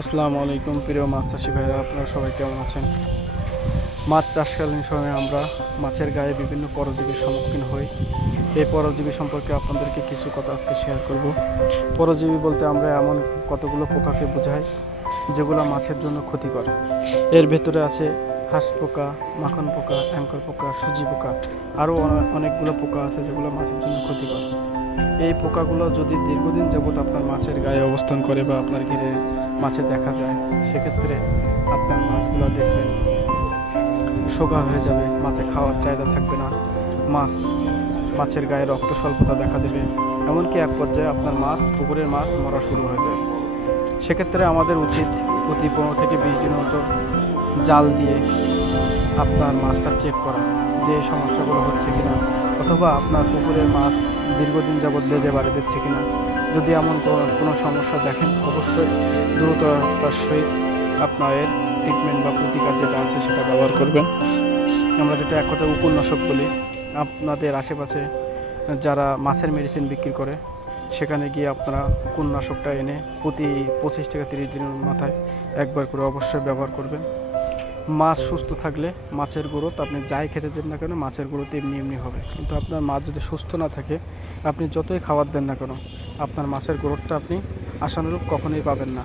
আসসালামু আলাইকুম প্রিয় মাছ চাষি ভাইরা, আপনারা সবাই কেমন আছেন? মাছ চাষকালীন সময়ে আমরা মাছের গায়ে বিভিন্ন পরজীবীর সম্মুখীন হই। এই পরজীবী সম্পর্কে আপনাদেরকে কিছু কথা আজকে শেয়ার করব। পরজীবী বলতে আমরা এমন কতগুলো পোকাকে বোঝাই যেগুলো মাছের জন্য ক্ষতিকর। এর ভেতরে আছে হাঁস পোকা, মাখন পোকা, অ্যাঙ্কর পোকা, সুজি পোকা, আরও অনেকগুলো পোকা আছে যেগুলো মাছের জন্য ক্ষতিকর। এই পোকাগুলো যদি দীর্ঘদিন যাবৎ আপনার মাছের গায়ে অবস্থান করে বা আপনার ঘিরে মাছে দেখা যায়, সেক্ষেত্রে আপনার মাছগুলো দেখবেন শোকা হয়ে যাবে, মাছে খাওয়ার চাহিদা থাকবে না, মাছের গায়ে রক্ত স্বল্পতা দেখা দেবে, এমনকি এক পর্যায়ে আপনার পুকুরের মাছ মরা শুরু হয়ে যায়। সেক্ষেত্রে আমাদের উচিত প্রতি 15 থেকে 20 দিনের মতো জাল দিয়ে আপনার মাছটা চেক করা যে এই সমস্যাগুলো হচ্ছে কিনা, অথবা আপনার পুকুরের মাছ দীর্ঘদিন যাবৎ লেজে বাড়ি দিচ্ছে কিনা। যদি এমন কোনো সমস্যা দেখেন, অবশ্যই দ্রুততার সহিত আপনার এর ট্রিটমেন্ট বা প্রতিকার যেটা আছে সেটা ব্যবহার করবেন। আমরা যেটা এক কথায় উপন্যাসক বলি, আপনাদের আশেপাশে যারা মাছের মেডিসিন বিক্রি করে সেখানে গিয়ে আপনারা কীটনাশকটা এনে প্রতি 25 থেকে 30 দিনের মাথায় একবার করে অবশ্যই ব্যবহার করবেন। মাছ সুস্থ থাকলে মাছের গ্রোথ আপনি যাই খেতে দেন না কেন, মাছের গ্রোথ এমনি হবে। কিন্তু আপনার মাছ যদি সুস্থ না থাকে, আপনি যতই খাবার দেন না কেন, আপনার মাছের গ্রোথটা আপনি আশানুরূপ কখনোই পাবেন না।